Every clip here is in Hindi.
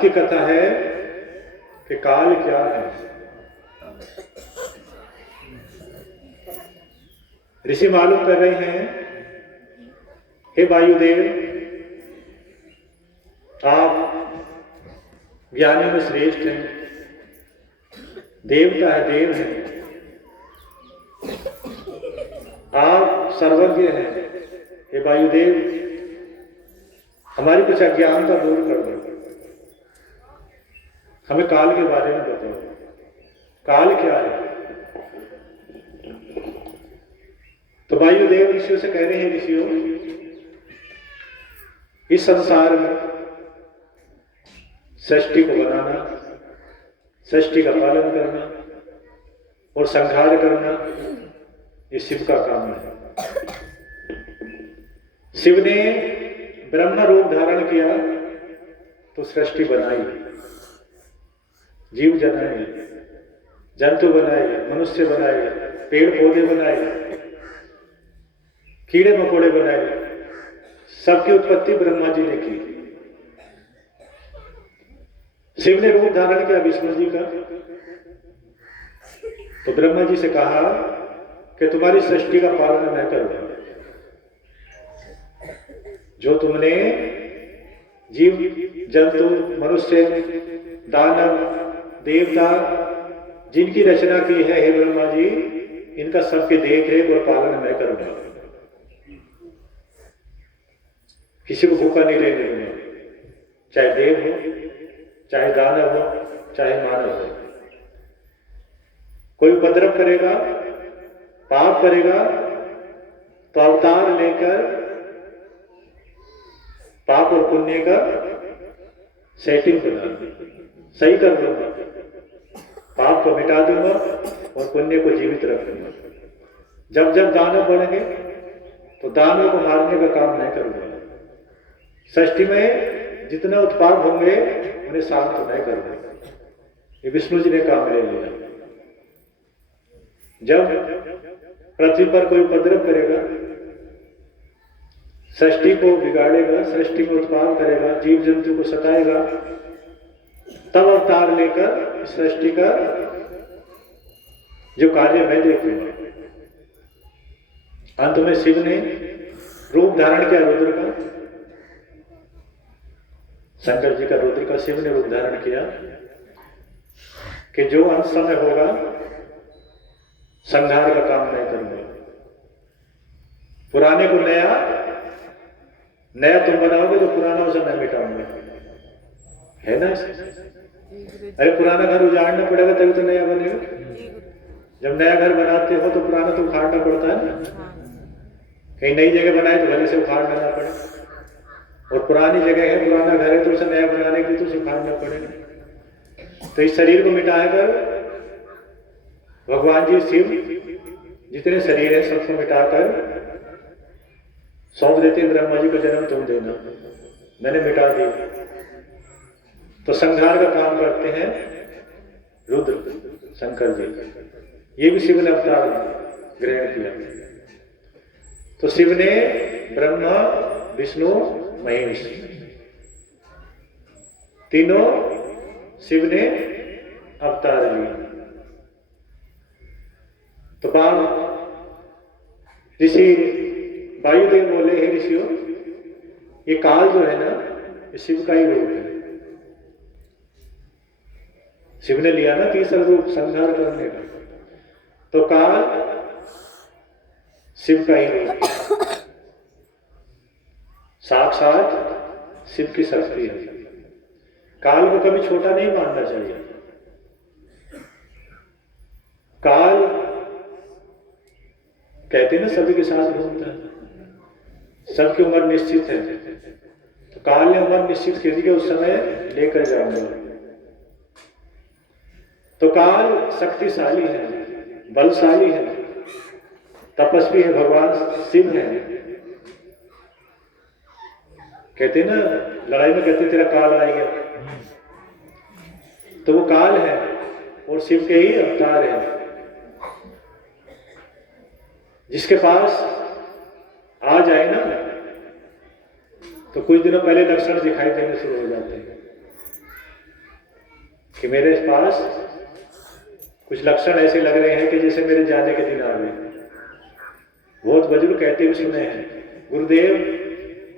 की कथा है कि काल क्या है। ऋषि मालूम कर रहे हैं, हे वायुदेव, आप ज्ञानी में श्रेष्ठ हैं, देवता है, देव है, आप सर्वज्ञ हैं। हे वायुदेव, हमारी कुछ अज्ञानता दूर कर दो, हमें काल के बारे में बताओ, काल क्या है। तो वायुदेव ऋषियों से कह रहे हैं, ऋषियों, इस संसार में सृष्टि को बनाना, सृष्टि का पालन करना और संहार करना, ये शिव का काम है। शिव ने ब्रह्म रूप धारण किया तो सृष्टि बनाई, जीव जनाए, जंतु बनाए, मनुष्य बनाए, पेड़ पौधे बनाए, कीड़े मकोड़े बनाए, सबकी उत्पत्ति ब्रह्मा जी ने की। शिव ने रूप धारण किया विष्णु जी का, तो ब्रह्मा जी से कहा कि तुम्हारी सृष्टि का पालन मैं करूंगा। जो तुमने जीव जंतु मनुष्य दानव देवता जिनकी रचना की है, हे ब्रह्मा जी, इनका सबके देख रेख और पालन मैं करूंगा, किसी को भूखा नहीं रहने दूंगा, चाहे देव हो, चाहे दानव हो, चाहे मानव हो। कोई उपद्रव करेगा, पाप करेगा, तो अवतार लेकर पाप और पुण्य का सेटिंग बना सही कर दूंगा, पाप को मिटा दूंगा और पुण्य को जीवित रख दूंगा। जब जब दानव बढ़ेंगे तो दानव को मारने का काम नहीं करूंगा। सृष्टि में जितने उत्पाद होंगे उन्हें शांत नहीं करूंगा। ये विष्णु जी ने काम ले लिया। जब पृथ्वी पर कोई उपद्रव करेगा, सृष्टि को बिगाड़ेगा, सृष्टि में उत्पाद करेगा, जीव जंतु को सताएगा, तब अवतार लेकर सृष्टि का जो कार्य मैं देखूंगा। अंत में शिव ने रूप धारण किया रुद्र का, शंकर जी का रुद्र का शिव ने रूप धारण किया कि जो अंत समय होगा संहार का काम नहीं करूंगा। पुराने को नया, नया तुम बनाओगे तो पुराना उसे मैं मिटाऊंगा, है ना। अरे पुराना घर उजाड़ना पड़ेगा तभी तो नया बनेगा। जब नया घर बनाते हो तो पुराना तो उखाड़ना पड़ता है ना। कहीं नई जगह बनाए तो घर से उखाड़ लेना पड़े, और पुरानी जगह है, पुराना घर है, तो उसे नया बनाने के लिए तो उसे उखाड़ना पड़ेगा। तो इस शरीर को मिटाकर भगवान जी शिव जितने शरीर है सबको मिटाकर सौंप देते हैं, ब्रह्मा जी को जन्म तुम देना, मैंने मिटा दिया। तो संहार का काम करते हैं रुद्र शंकर जी। ये भी शिव ने अवतार ग्रहण किया। तो शिव ने ब्रह्मा विष्णु महेश तीनों शिव ने अवतार लिए। तो ऋषि वायुदेव बोले, हे ऋषियों, ये काल जो है ना, ये शिव का ही रूप है। शिव ने लिया ना तीसरा रूप संहार करने का, तो काल शिव का ही रूप है, साक्षात शिव की शक्ति है। काल को कभी छोटा नहीं मानना चाहिए। काल कहते हैं ना सभी के साथ घूमता है, सबकी उम्र निश्चित है। तो काल ने उम्र निश्चित कर दी कि उस समय लेकर जाऊंगा। तो काल शक्तिशाली है, बलशाली है, तपस्वी है, भगवान शिव है। कहते ना लड़ाई में कहते तेरा काल आएगा, तो वो काल है और शिव के ही अवतार है। जिसके पास आ जाए ना तो कुछ दिनों पहले लक्षण दिखाई देने शुरू हो जाते हैं। कि मेरे पास कुछ लक्षण ऐसे लग रहे हैं कि जैसे मेरे जाने के दिन आ गए। बहुत बुजुर्ग कहते हुए सुने हैं, गुरुदेव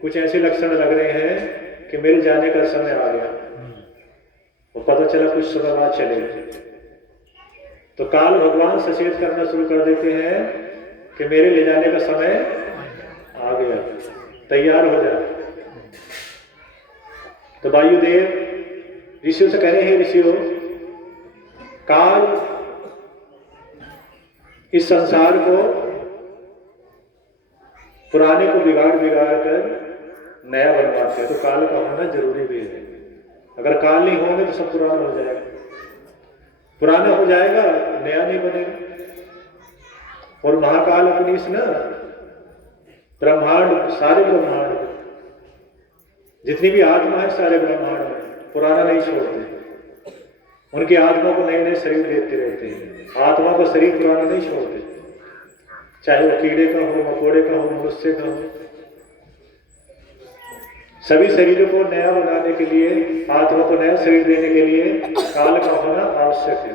कुछ ऐसे लक्षण लग रहे हैं कि मेरे जाने का समय आ गया। और पता चला कुछ समय बाद चले। तो काल भगवान सचेत करना शुरू कर देते हैं कि मेरे ले जाने का समय आ गया, तैयार हो जा। तो वायुदेव ऋषियों से कह रहे हैं, ऋषियों काल इस संसार को पुराने को बिगाड़ कर नया बनवाते हैं। तो काल का होना जरूरी भी है। अगर काल नहीं होंगे तो सब पुराना हो जाएगा, पुराना हो जाएगा, नया नहीं बनेगा। और महाकाल अपनी इस ना ब्रह्मांड, सारे ब्रह्मांड जितनी भी आत्मा है सारे ब्रह्मांड में पुराना नहीं छोड़ते। उनकी आत्मा को नए नए शरीर देते रहते हैं। आत्मा का शरीर पुराना नहीं छोड़ते, चाहे वो कीड़े का हो, मकोड़े का हो, मनुष्य का हो। सभी शरीरों को नया बनाने के लिए, आत्मा को नया शरीर देने के लिए काल का होना आवश्यक है।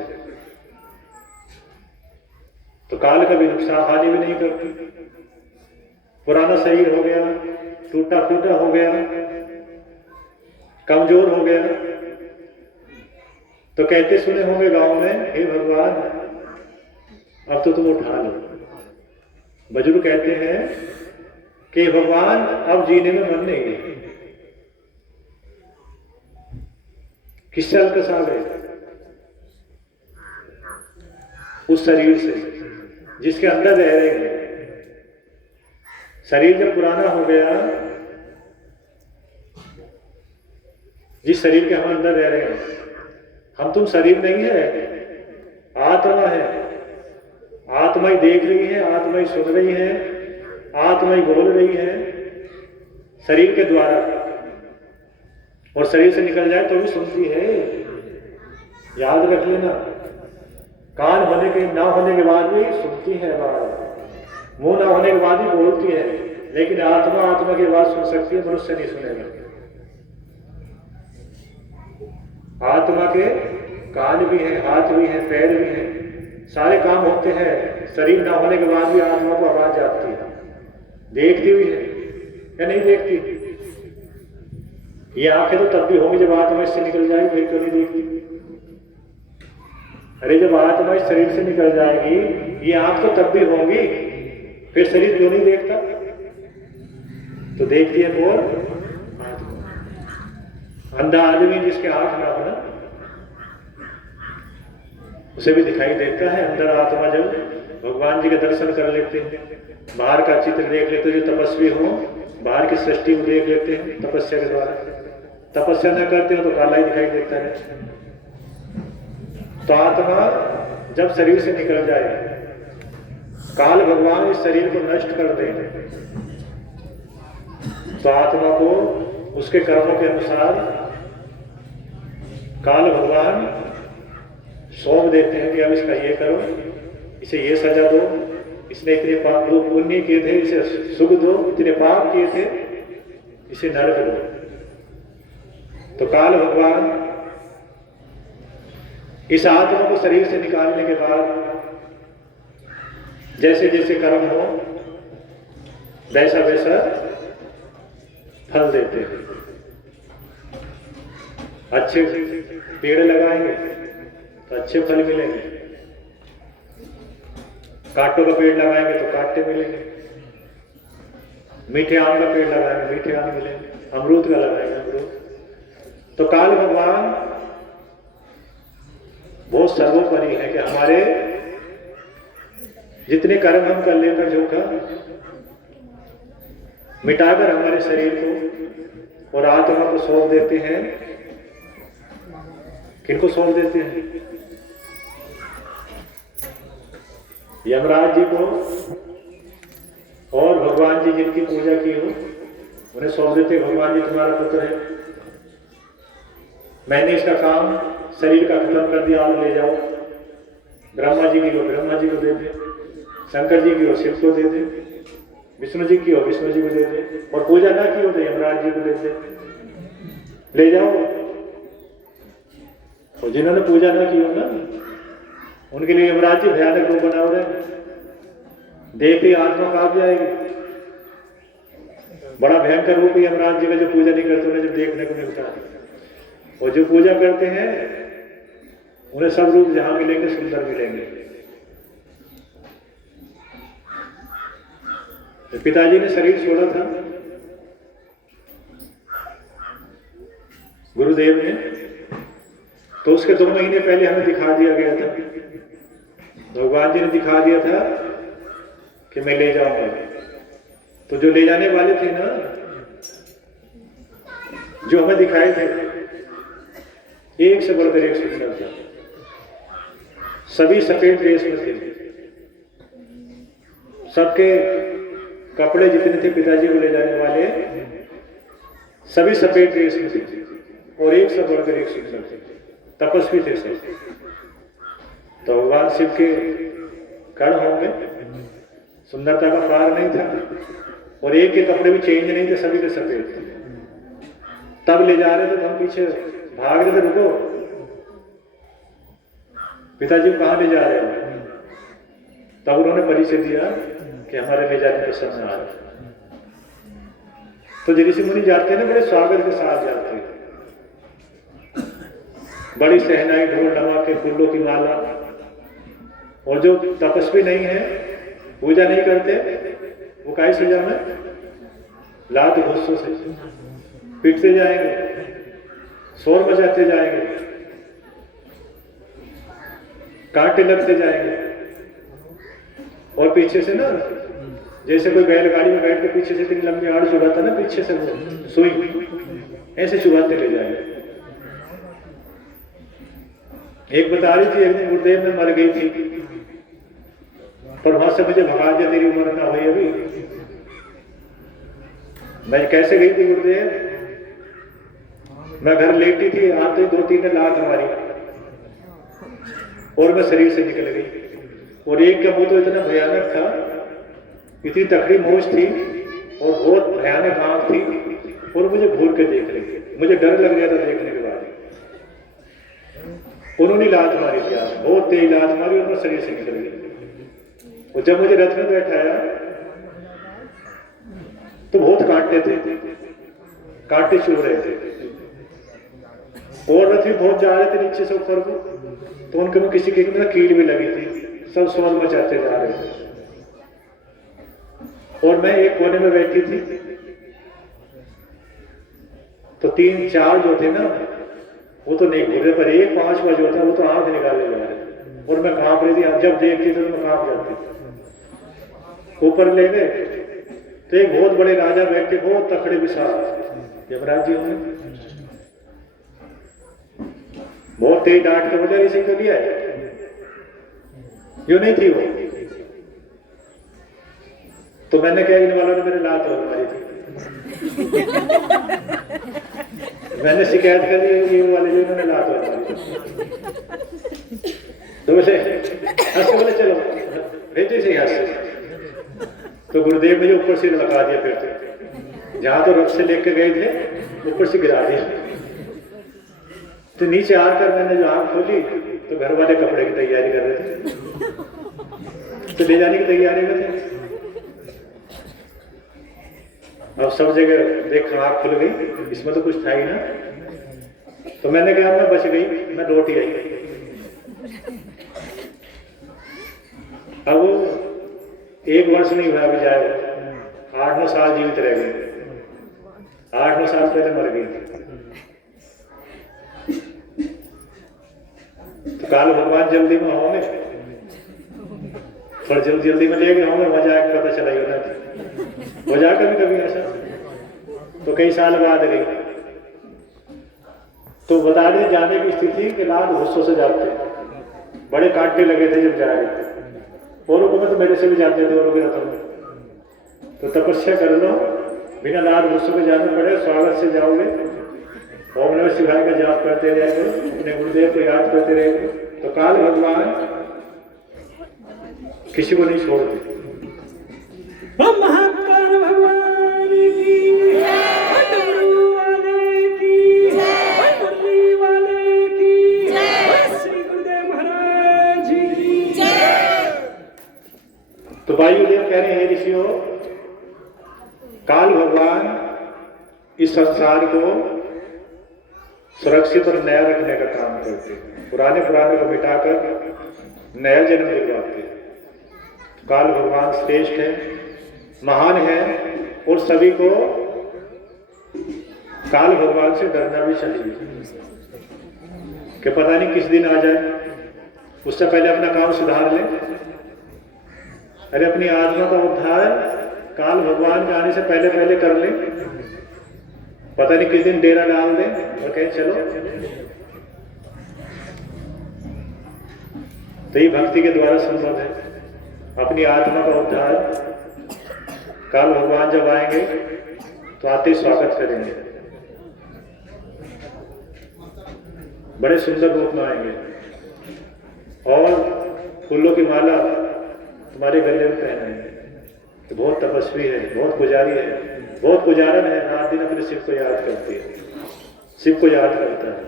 तो काल कभी नुकसान हानि भी नहीं करती। पुराना शरीर हो गया, टूटा फूटा हो गया, कमजोर हो गया, तो कहते सुने होंगे गांव में, हे भगवान अब तो तुम उठा लो। बुजुर्ग कहते हैं कि भगवान अब जीने में मन नहीं है। किस चल कसा गए उस शरीर से जिसके अंदर रह रहे हैं। शरीर जब पुराना हो गया, जिस शरीर के हम अंदर रह रहे हैं, हम तुम शरीर नहीं है, आत्मा है। आत्मा ही देख रही है, आत्मा ही सुन रही है, आत्मा ही बोल रही है शरीर के द्वारा। और शरीर से निकल जाए तो भी सुनती है, याद रख लेना। कान होने के ना होने के बाद भी सुनती है आवाज, मुंह ना होने के बाद भी बोलती है, लेकिन आत्मा की आवाज सुन सकती है, मनुष्य नहीं सुनेगा। आत्मा के कान भी है, हाथ भी है, पैर भी है, सारे काम होते हैं। शरीर ना होने के बाद भी आत्मा को आवाज आती है। देखती हुई है या नहीं देखती? ये आंखें तो तब भी होंगी जब आत्मा इससे निकल जाएगी, फिर क्यों नहीं देखती? अरे जब आत्मा इस शरीर से निकल जाएगी, ये आंख तो तब भी होंगी, फिर शरीर क्यों नहीं देखता? तो देखती है कौन? अंधा आदमी जिसके आंख ना हो ना, उसे भी दिखाई देता है। अंदर आत्मा जब भगवान जी के दर्शन कर लेते हैं, बाहर का चित्र देख लेते हैं, जो तपस्वी हो बाहर की सृष्टि को देख लेते हैं तपस्या के द्वारा। तपस्या न करते हो तो काला ही दिखाई देता है। तो आत्मा जब शरीर से निकल जाए, काल भगवान इस शरीर को नष्ट कर दे, तो आत्मा को उसके कर्मों के अनुसार काल भगवान सौंप देते हैं कि अब इसका ये करो, इसे ये सजा दो, इसने इतने पाप पुण्य किए थे इसे सुख दो, इतने पाप किए थे इसे नरक दो। तो काल भगवान इस आत्मा को शरीर से निकालने के बाद जैसे जैसे कर्म हो वैसा वैसा फल देते हैं। अच्छे पेड़ लगाएंगे तो अच्छे फल मिलेंगे, कांटों का पेड़ लगाएंगे तो कांटे मिलेंगे, मीठे आम का पेड़ लगाएंगे मीठे आम मिलेंगे, अमरूद का लगाएंगे अमरूद। तो काल भगवान बहुत सर्वोपरि है कि हमारे जितने कर्म हम कर लेकर झोंका मिटाकर हमारे शरीर को और आत्मा को सौंप देते हैं। किनको सौंप देते हैं? यमराज जी को और भगवान जी जिनकी पूजा की हो उन्हें सौंप देते। भगवान जी तुम्हारा पुत्र है, मैंने इसका काम शरीर का खत्म कर दिया, आप ले जाओ। ब्रह्मा जी की हो ब्रह्मा जी को दे दे, शंकर जी की हो शिव को दे दे, विष्णु जी की हो विष्णु जी को दे दे, और पूजा ना की हो तो यमराज जी को दे दे, ले जाओ। और जिन्होंने पूजा न की हो ना, उनके लिए यमराज जी भयानक रूप बना रहे, देख ही आत्मा कांप जाएगी। बड़ा भयंकर रूप यमराज जी का, जो पूजा नहीं करते उन्हें जब देखने को मिलता है। और जो पूजा करते हैं उन्हें सब रूप जहां मिलेंगे सुंदर मिलेंगे। तो पिताजी ने शरीर छोड़ा था, गुरुदेव ने, तो उसके 2 महीने पहले हमें दिखा दिया गया था, भगवान जी ने दिखा दिया था कि मैं ले जाऊंगा। तो जो ले जाने वाले थे ना, जो हमें दिखाए थे, एक से बढ़कर एक सुंदर था। सभी सफेद ड्रेस में थे, सबके कपड़े जितने थे पिताजी को ले जाने वाले सभी सफेद ड्रेस में थे, और एक से बढ़कर एक सुंदर थे, तपस्वी थे सब। तो भगवान शिव के कर्ण होंगे, सुंदरता का पार नहीं था, और एक के कपड़े भी चेंज नहीं थे, सभी के सफेद थे। तब ले जा रहे थे तो हम पीछे भाग रहे थे, रुको पिताजी को कहाँ ले जा रहे हो। तब उन्होंने परिचय दिया कि हमारे ले जाने के समय आ रहे। तो ऋषि मुनि जाते हैं ना, बड़े स्वागत के साथ जाते हैं, बड़ी सहनाई, ढोल डमाके, फूलों की माला। और जो तपस्वी नहीं है, पूजा नहीं करते, वो काई सजा में लात घुस्सों से पीटते जाएंगे, शोर मचाते जाएंगे, कांटे लगते जाएंगे। और पीछे से ना, जैसे कोई बैलगाड़ी में बैठ के पीछे से इतनी लंबी आड़ चुभाता ना, पीछे से वो सुई ऐसे चुभाते ले जाएंगे। एक बता रही थी, एक दिन गुरुदेव में मर गई थी, पर वहां से मुझे भगा दिया, तेरी उम्र ना हुई अभी। मैं कैसे गई थी गुरुदेव, मैं घर लेटी थी, आते 2-3 ने लात हमारी, और मैं शरीर से निकल गई। और एक का मुंह तो इतना भयानक था, इतनी तकड़ी मूंछ थी, और बहुत भयानक आंख थी, और मुझे घूर के देख रही थी। मुझे डर लग गया था देखने के बाद। उन्होंने लात मारी थी, बहुत तेज लात मारी, और मैं शरीर से निकल गई। और जब मुझे रथ में बैठाया तो बहुत काटते थे, कांटे चुभ रहे थे, और रथ भी बहुत जा रहे थे नीचे से ऊपर को, तो उनके में किसी की कील भी लगी थी, सब शोर मचाते जा रहे थे। और मैं एक कोने में बैठी थी, तो 3-4 जो थे ना, वो तो नहीं घूरे, पर एक 5वां जो था वो तो आंख निकाले जा रहे, और मैं कांप रही थी। जब देखती थी तो मैं कांप जाती थी। ऊपर ले गए तो एक बहुत बड़े राजा बैठे, बहुत तकड़े विशाल यमराज जी होंगे, बहुत तेज डांट के बोले, इसी को लिया है, यूं नहीं थी वो। तो मैंने कहा, इन वालों ने मेरे लात मारी थी। मैंने शिकायत कर दी, ये वाले जो इन्होंने लात मारी। तो बोले चलो भेजो से यहाँ से। तो गुरुदेव ने जो ऊपर से लगा दिया, फिर जहां तो रथ से लेकर गए थे ऊपर से गिरा दिया। तो नीचे आकर मैंने जो आंख खोली तो घर वाले कपड़े की तैयारी कर रहे थे, तो ले जाने की तैयारी में थे। अब सब जगह देख आंख खुल गई, इसमें तो कुछ था ही ना। तो मैंने कहा मैं बच गई, मैं लौट ही आई। अब 1 वर्ष नहीं हुआ अभी जाए, 8-9 साल जीवित रह गए, 8-9 साल पहले मर गई। तो काल भगवान जल्दी में होंगे, थोड़ा जल्दी में ले गए होंगे, वहां जाकर पता चला ही होना था। हो जा कभी ऐसा, तो कई साल बाद गई। तो बता दें जाने की स्थिति के लात गुस्सों से जाते, बड़े कांटे लगे थे जब जा रहे थे, औरों को तो मेरे से भी जाते थे औरों के रथों में। तो तपस्या कर लो, बिना लात गुस्सों के जाना पड़े, स्वागत से जाओगे, ओम नमः शिवाय का जाप करते रहेंगे, अपने गुरुदेव को याद करते रहेंगे, तो काल भगवान किसी को नहीं छोड़ते। महाकाल भगवान की, डमरू वाले की, मुरली वाले की। वायुदेव कह रहे हैं, ऋषियों, काल भगवान इस संसार को सुरक्षित और नया रखने का काम करते हैं, पुराने को मिटाकर नया जन्म दिलवाते हैं। काल भगवान श्रेष्ठ है, महान है, और सभी को काल भगवान से डरना भी चाहिए कि पता नहीं किस दिन आ जाए, उससे पहले अपना काम सुधार लें। अरे अपनी आत्मा का उद्धार काल भगवान के आने से पहले कर लें, पता नहीं किस दिन डेरा डाल दें और कहें चलो। तो ये भक्ति के द्वारा संभव है, अपनी आत्मा का उद्धार। काल भगवान जब आएंगे तो आते ही स्वागत करेंगे, बड़े सुंदर रूप में आएंगे और फूलों की माला तुम्हारे गले में पहनाएंगे। तो बहुत तपस्वी है, बहुत पुजारी है, बहुत पुजारन है, रात दिन अपने शिव को याद करती है, शिव को याद करता है।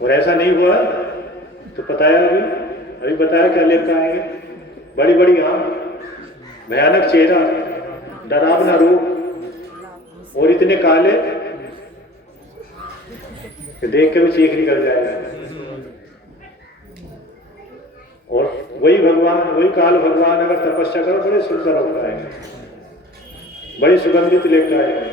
और ऐसा नहीं हुआ तो बताया, अभी बताया क्या लेकर आएंगे, बड़ी बड़ी आंख, भयानक चेहरा, डरावना रूप, और इतने काले कि देख के भी चीख निकल जाएगा। और वही भगवान, वही काल भगवान अगर तपस्या करो, बड़े सुंदर होकर आएंगे, बड़ी सुगंधित लेकर आएंगे,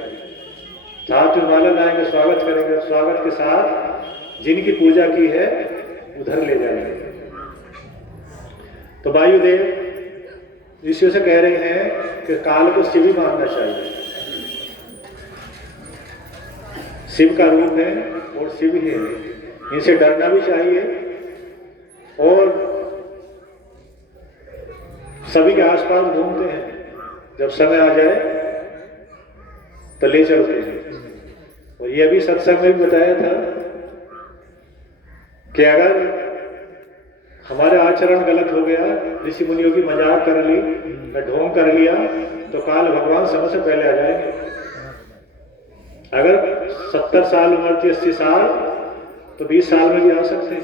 साथ में माला लाएंगे, स्वागत करेंगे, स्वागत के साथ जिनकी पूजा की है उधर ले जाएंगे। तो वायुदेव ऋषियों से कह रहे हैं कि काल को शिव ही मानना चाहिए, शिव का रूप है और शिव ही है, इनसे डरना भी चाहिए और सभी के आसपास घूमते हैं, जब समय आ जाए तो ले चलते हैं। और ये भी सत्संग में भी बताया था कि अगर हमारा आचरण गलत हो गया, ऋषि मुनियों की मजाक कर ली, ढोंग कर लिया, तो काल भगवान समय से पहले आ जाएंगे। अगर 70 साल उम्र थी, 80 साल, तो 20 साल में भी आ सकते,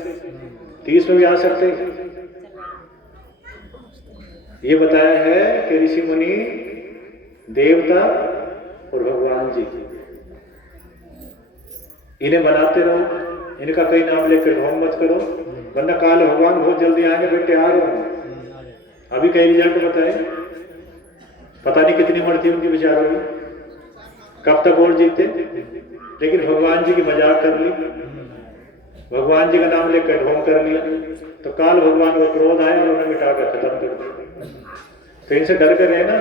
30 में भी आ सकते। ये बताया है कि ऋषि मुनि, देवता और भगवान जी, इन्हें बनाते रहो, इनका कई नाम लेकर ढोंग मत करो, वरना काल भगवान बहुत जल्दी आएंगे, फिर तैयार हो। अभी कई रिजल्ट बताए, पता नहीं कितनी उम्र थी उनकी विचारों की, कब तक और जीते, लेकिन भगवान जी की मजाक कर ली, भगवान जी का नाम लेकर ढोंग कर लिया, तो काल भगवान को क्रोध आया और उन्हें मिटा कर खत्म कर दिया। तो इनसे डर कर रहना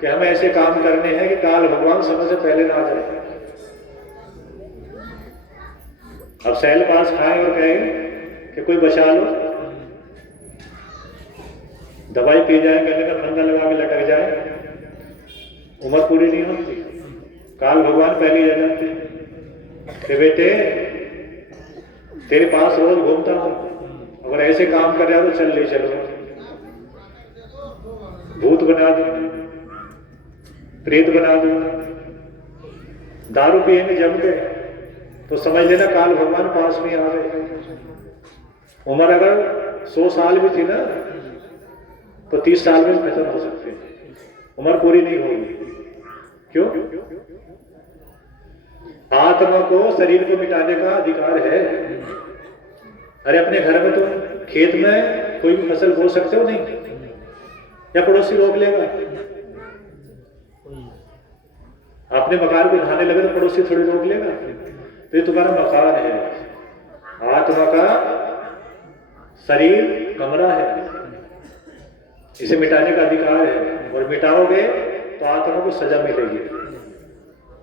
कि हमें ऐसे काम करने हैं कि काल भगवान समय से पहले ना आ जाए। अब सैल पास खाएं और कहें कि कोई बचा लो, दवाई पी जाए, गले में फंदा लगा के लटक जाए, उम्र पूरी नहीं होती, काल भगवान पहले आ जाते कि बेटे तेरे पास रोज घूमता हूं, अगर ऐसे काम कर रहा हो तो चल ले चलो, भूत बना दो, प्रेत बना दो, दारू पिएंगे जम के, तो समझ लेना काल भगवान पास में आ गए। उम्र अगर 100 साल भी थी ना, तो 30 साल में खत्म हो सकते हैं, उम्र पूरी नहीं होगी। क्यों? आत्मा को शरीर को मिटाने का अधिकार है। अरे अपने घर में तो खेत में कोई भी फसल बो सकते हो नहीं, या पड़ोसी रोक लेगा? अपने मकान को ढाने लगे तो पड़ोसी थोड़ी रोक लेगा? तो ये तुम्हारा मकान है, आत्मा का शरीर कमरा है, इसे मिटाने का अधिकार है, और मिटाओगे तो आत्मा को सजा मिलेगी।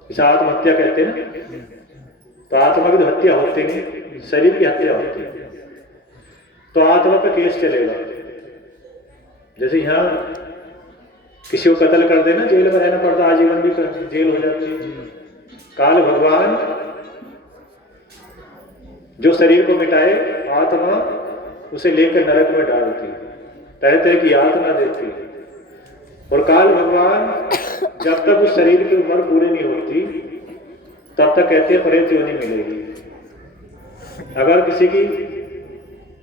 इसे आत्महत्या कहते हैं ना। तो आत्मा की तो हत्या होती नहीं, शरीर की हत्या होती है, तो आत्मा पे केस चलेगा। जैसे यहाँ किसी को कत्ल कर देना, जेल में रहना पड़ता, आजीवन भी जेल हो जाती है। काल भगवान जो शरीर को मिटाए, आत्मा उसे लेकर नरक में डालती है, तरह तरह की यातना देती है। और काल भगवान जब तक उस शरीर की उम्र पूरी नहीं होती, तब तक कहते हैं प्रेत योनि मिलेगी। अगर किसी की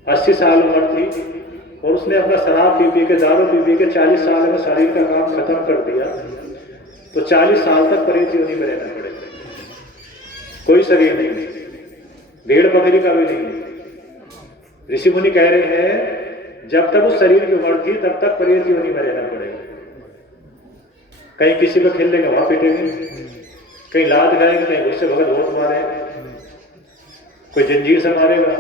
80 साल उम्र थी और उसने अपना शराब पी पी के, दारू पी पी के 40 साल में शरीर का काम खत्म कर दिया, तो 40 साल तक प्रेत योनि में रहना पड़ेगा। कोई शरीर नहीं, भेड़ बकरी का भी नहीं। ऋषि मुनि कह रहे हैं जब तक उस शरीर की उम्र थी तब तक प्रेत योनि में रहना पड़ेगा। कहीं किसी को खेल लेंगे वहां पीटेंगे, कहीं लात खाएंगे, कहीं गुस्से भगत वोट मारे, कोई जंजीर से मारेगा,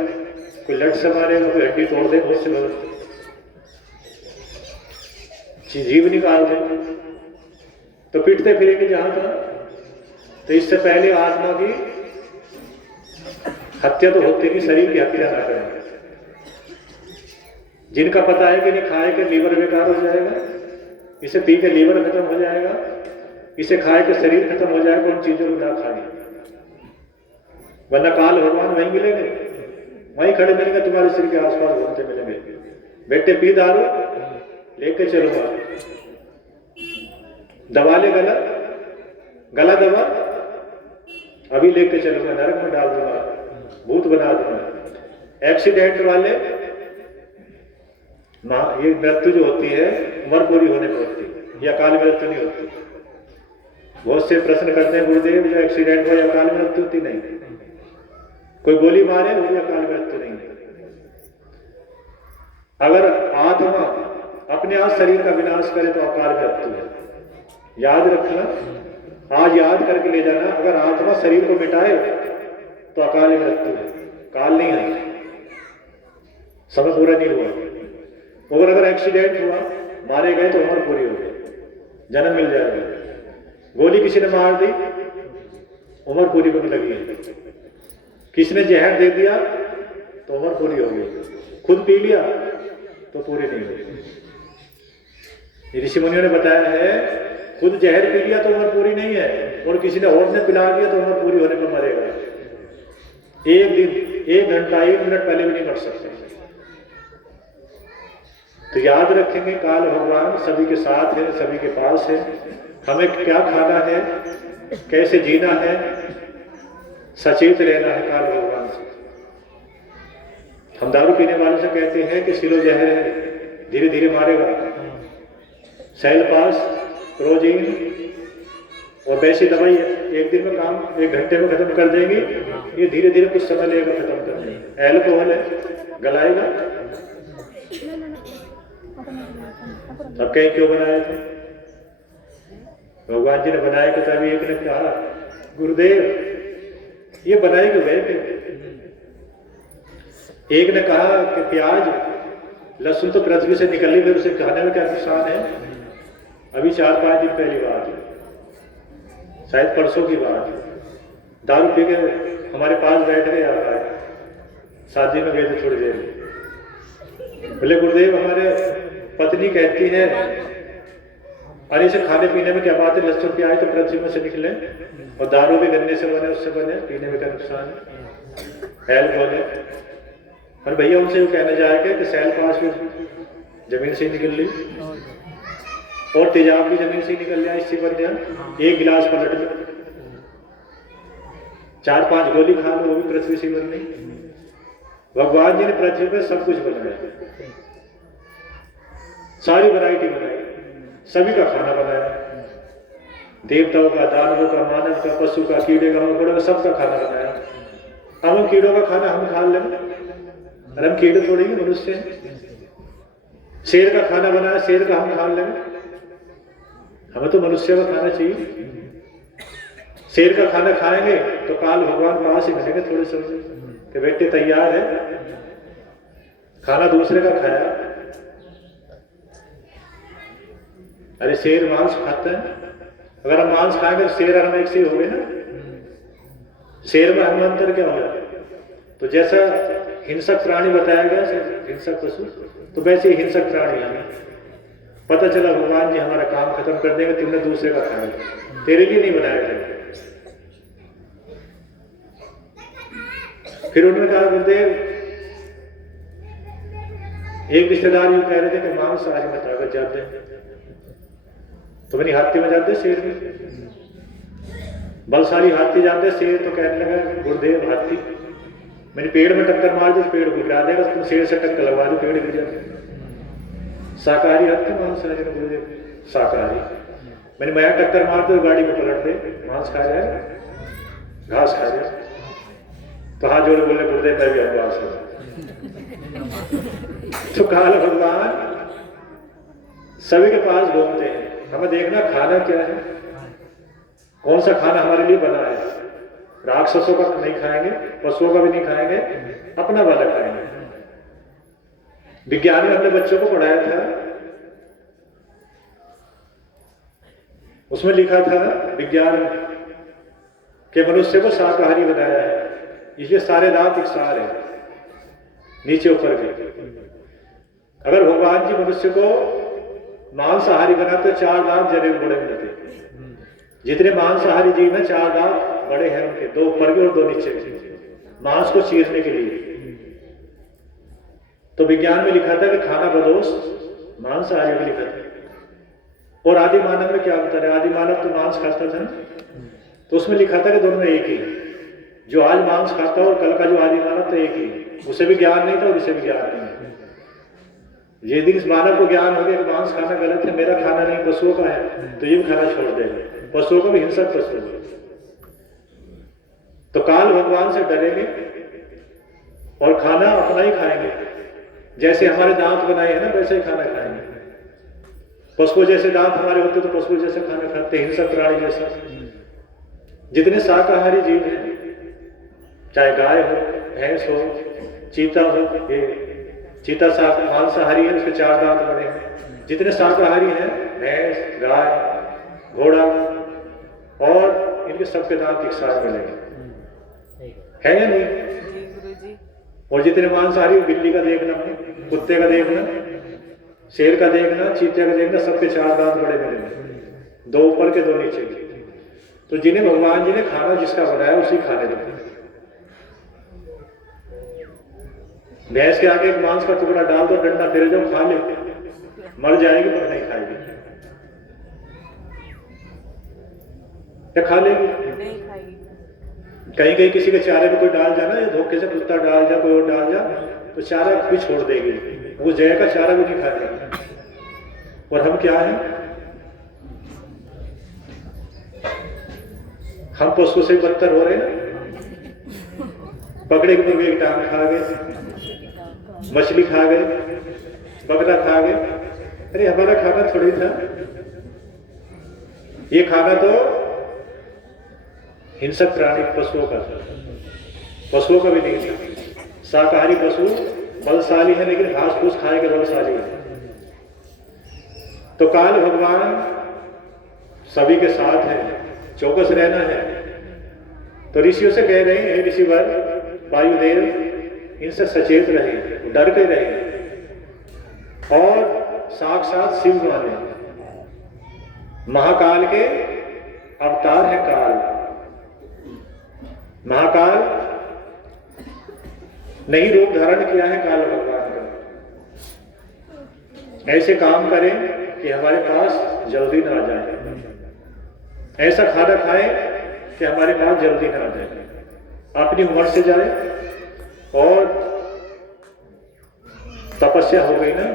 कोई लट से मारेगा, कोई हड्डी तोड़ दे गुस्से भगत, जीव निकाल दे, तो पीटते फिरेंगे जहां तक। तो इससे पहले आत्मा की हत्या तो होती नहीं, शरीर की हत्या ना करें। जिनका पता है कि नहीं खाए के लीवर बेकार हो जाएगा, इसे पी के लीवर खत्म हो जाएगा, इसे खाए के शरीर खत्म हो जाएगा, उन चीजों को ना खाए, वरना काल भगवान वहीं मिलेंगे, वहीं खड़े मिलेंगे, तुम्हारे सिर के आसपास घूमते मिलेंगे। बेटे पी दारू, लेके चलूंगा, दबा ले गला, गला दबा, अभी लेके चलूंगा, नरक में डाल दूंगा, भूत बना दूंगा। एक्सीडेंट वाले ये मृत्यु जो होती है उम्र पूरी होने पर होती है, या अकाल मृत्यु नहीं होती। बहुत से प्रश्न करते हैं गुरुदेव जो एक्सीडेंट हो या अकाल मृत्यु होती, नहीं। कोई गोली मारे वो भी अकाल मृत्यु नहीं है। अगर आत्मा अपने आप शरीर का विनाश करे तो अकाल मृत्यु है। याद रखना, आज याद करके ले जाना, अगर आत्मा शरीर को मिटाए तो अकाल मृत्यु है, काल नहीं है, समय पूरा नहीं हुआ। और अगर एक्सीडेंट हुआ, मारे गए तो उम्र पूरी हो गई, जन्म मिल जाएगा। गोली किसी ने मार दी, उम्र पूरी होने लगी है। किसी ने जहर दे दिया तो उम्र पूरी हो गई, खुद पी लिया तो पूरी नहीं हुई। ऋषि मुनियों ने बताया है खुद जहर पी लिया तो उम्र पूरी नहीं है, और किसी ने और ने पिला दिया तो उम्र पूरी होने पर मरेगा। एक दिन, 1 घंटा, 1 मिनट पहले भी नहीं मर सकते। तो याद रखेंगे काल भगवान सभी के साथ है, सभी के पास है। हमें क्या खाना है, कैसे जीना है, सचेत रहना है काल भगवान से। हम दारू पीने वालों से कहते हैं कि सिलो जहर है, धीरे धीरे मारेगा। सेलपास, क्रोजीन और वैसी दवाई एक दिन में काम 1 घंटे में खत्म कर देंगे, ये धीरे धीरे कुछ समय लगेगा खत्म करने। एल्कोहल है, गलाएगा। अब कहीं क्यों बनाए थे? भगवान जी ने बनाया कि तभी एक ने कहा गुरुदेव ये बनाए क्यों गए थे? एक ने कहा कि प्याज लहसुन तो पृथ्वी से निकली, फिर उसे खाने में क्या नुकसान है? अभी 4-5 दिन पहली बात है, शायद परसों की बात है, दारू पी के हमारे पास बैठ गए, आ रहा है, शादी में गए थे थोड़ी देर में। बोले गुरुदेव हमारे पत्नी कहती है अरे इसे खाने पीने में क्या बात है, लहसुन प्याज तो पृथ्वी में से निकले, और दारू भी गन्ने से बने, उससे बने, पीने में क्या नुकसान है? एल्कोहल है। और भैया उनसे वो कहना जाएगा कि सेल पास भी जमीन से ही निकल ली, और तेजाब भी जमीन से ही निकल गया, इससे बन गया। 1 गिलास पलट में 4-5 गोली खा लो, वो भी पृथ्वी से बन गई। भगवान जी ने पृथ्वी पर सब कुछ बनाया, सारी वैरायटी बनाई, सभी का खाना बनाया, देवताओं का, दानवों का, मानव का, पशु का, कीड़े का, मकोड़े का, सबका खाना बनाया। अब हम कीड़ों का खाना हम खा लें, अरे हम कीड़े थोड़ी ही मनुष्य हैं। शेर का खाना बनाया, शेर का हम खा लें, हमें तो मनुष्य का खाना चाहिए। शेर का खाना खाएंगे तो काल भगवान पास ही मिलेंगे थोड़े समय कि बेटे तैयार है, खाना दूसरे का खाया। अरे शेर मांस खाते हैं, अगर हम मांस खाएंगे तो शेर और हम एक से हो गए ना। शेर में हम अंतर क्या होगा? तो जैसा हिंसक प्राणी बताया गया, हिंसक पशु, तो वैसे ही हिंसक प्राणी हमें पता चला भगवान जी हमारा काम खत्म कर देंगे, तुमने दूसरे का खाया, तेरे लिए नहीं बनाया गया। फिर उन्होंने कहा गुरुदेव, एक रिश्तेदार यूं कह रहे थे कि मांस आज में ताकत जाते हैं, तो मेरी हाथी में जाते शेर में, बलशाली हाथी जाते, शेर तो कहने लगा गुरुदेव हाथी मेरे पेड़ में टक्कर मार दो, पेड़ को गिरा देगा, तुम शेर से टक्कर लगवा दो, पेड़ गिर जाते। शाकाहारी हत्या मांसाहारी ने बोले शाकाहारी। मैंने मैं टक्कर मारते हुए गाड़ी को पलट दे, मांस खा रहा है घास खा रहा है, तो हाथ जोड़े बोले गुरुदेव मैं भी अपवास हूं। तो काल भगवान सभी के पास घूमते हैं, हमें देखना खाना क्या है, कौन सा खाना हमारे लिए बना है। राक्षसों का नहीं खाएंगे, पशुओं का भी नहीं खाएंगे, अपना वाला खाएंगे। विज्ञान में हमने बच्चों को पढ़ाया था, उसमें लिखा था विज्ञान के मनुष्य को शाकाहारी बनाया है, इसलिए सारे दांत इकसार है नीचे ऊपर के। अगर भगवान जी मनुष्य को मांसाहारी बनाते 4 दांत जरूर बड़े मिलते। जितने मांसाहारी जीव हैं 4 दांत बड़े हैं उनके, 2 ऊपर के और 2 नीचे के, मांस को चीरने के लिए। तो विज्ञान में लिखा था कि खाना बदोश मांसाहारी में लिखा था। और आदि मानव में क्या अंतर है? आदि मानव तो मांस खाता था, तो उसमें लिखा था कि दोनों एक ही है। जो आज मांस खाता और कल का जो आदि मानव तो एक ही है, उसे भी ज्ञान नहीं था और इसे भी ज्ञान नहीं है। ये दिन इस मानव को ज्ञान हो गया कि मांस खाना गलत है, मेरा खाना नहीं पशुओं का है, तो ये भी खाना छोड़ देगा। पशुओं का भी हिंसक पशु है। तो काल भगवान से डरेंगे और खाना अपना ही खाएंगे। जैसे हमारे दांत बनाए हैं ना, वैसे ही खाना खाएंगे। पशुओं जैसे दांत हमारे होते तो पशुओं जैसे खाना खाते, हिंसक प्राणी जैसा। जितने शाकाहारी जीव हैं, चाहे गाय हो, भैंस हो, चीता हो, ये चीता मांसाहारी है, उसके 4 दांत बने हैं। जितने शाकाहारी हैं, भैंस, गाय, घोड़ा और इनके सबके दांत एक साथ मिलेंगे, है या नहीं? और जितने मांसाहारी, बिल्ली का देखना, कुत्ते का देखना, शेर का देखना, चीते का देखना, सबके 4 दांत बड़े मिलेंगे, 2 ऊपर के 2 नीचे के। तो जिन्हें भगवान जी ने खाना जिसका बनाया उसी खाने देते। भैंस के आगे एक मांस का टुकड़ा डाल दो, डंडा फेरे जाओ, खा ले, मर जाएगी पर नहीं खाएगी। क्या खा लेगी? नहीं खाएगी। कहीं कहीं किसी के चारे में कोई डाल जाना, या धोखे से कुत्ता डाल जा, कोई और डाल जा, तो चारा भी छोड़ देगी, वो जय का चारा भी नहीं खाएगी। और हम क्या हैं? हम पशु से बदतर हो रहे हैं। पकड़े के मुर्गे की टांग खा गए, मछली खा गए, बकरा खा गए। अरे हमारा खाना थोड़ी था, ये खाना तो हिंसक प्राणी पशुओं का था, पशुओं का भी नहीं था। शाकाहारी पशु बलशाली है, लेकिन घास फूस खाए के बलशाली है। तो काल भगवान सभी के साथ है, चौकस रहना है। तो ऋषियों से कह रहे हैं, हे ऋषिवर वायुदेव, इनसे सचेत रहे, डर के रहे और साक्षात शिव माने। महाकाल के अवतार है काल। महाकाल नहीं रूप धारण किया है काल भगवान का। ऐसे काम करें कि हमारे पास जल्दी ना आ जाए, ऐसा खाना खाएं कि हमारे पास जल्दी ना आ जाए, अपनी उम्र से जाए। और तपस्या हो गई ना,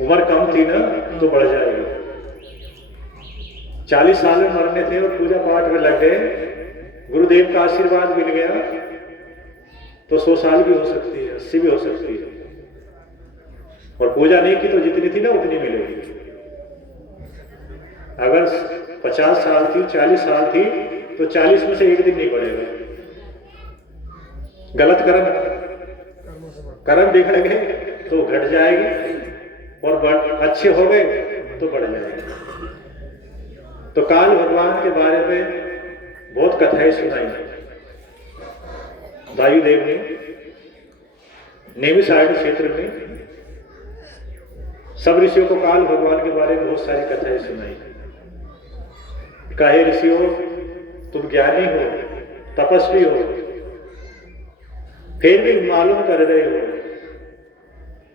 उम्र कम थी ना, तो बढ़ जाएगी। 40 साल में मरने थे और पूजा पाठ में लग गए, गुरुदेव का आशीर्वाद मिल गया, तो 100 साल भी हो सकती है, 80 भी हो सकती है। और पूजा नहीं की तो जितनी थी ना उतनी मिलेगी। अगर 50 साल थी, 40 साल थी, तो 40 में से एक दिन नहीं बढ़ेगा। गलत कर्म बिगड़ गए तो घट जाएगी, और अच्छे हो गए तो बढ़ जाएगी। तो काल भगवान के बारे में बहुत कथाएं सुनाई वायुदेव ने। नेमिसारण्य क्षेत्र में सब ऋषियों को काल भगवान के बारे में बहुत सारी कथाएं सुनाई। कहे ऋषियों, तुम ज्ञानी हो, तपस्वी हो, फिर भी मालूम कर रहे हो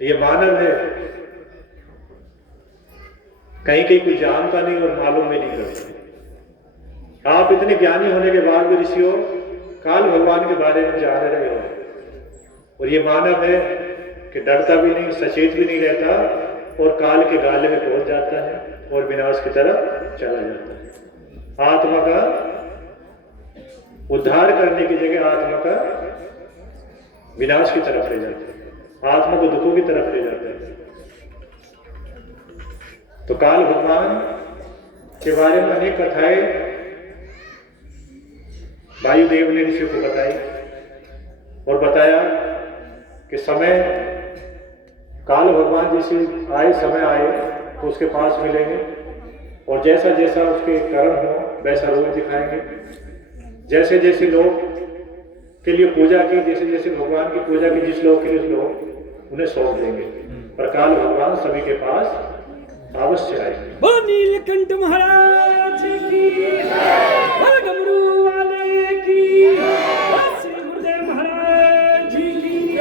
ये मानव है, कहीं कहीं कुछ जानता नहीं और मालूम भी नहीं करता। आप इतने ज्ञानी होने के बाद भी ऋषियों काल भगवान के बारे में जान रहे हो, और ये मानव है कि डरता भी नहीं, सचेत भी नहीं रहता, और काल के गाले में पहुंच जाता है और विनाश की तरफ चला जाता है। आत्मा का उद्धार करने की जगह आत्मा का विनाश की तरफ ले जाता है, आत्मा को दुखों की तरफ ले जाता है। तो काल भगवान के बारे में अनेक कथाएं वायुदेव ने ऋषि को बताई और बताया कि समय काल भगवान जैसे आए समय आए तो उसके पास मिलेंगे और जैसा जैसा उसके कर्म हो वैसा रूप दिखाएंगे। जैसे जैसे लोग के लिए पूजा की, जैसे जैसे भगवान की पूजा की जिस लोग के लिए उस लोग उन्हें सौंप देंगे, पर काल भगवान सभी के पास अवश्य आएंगे। बोल नीलकंठ महाराज की, बोल डमरू वाले की, बोल श्री गुरुदेव महाराज की।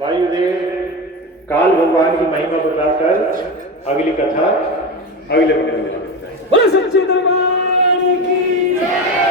वायुदेव काल भगवान की महिमा बताकर अगली कथा अगले महीने में। बोल सच्चे दरबार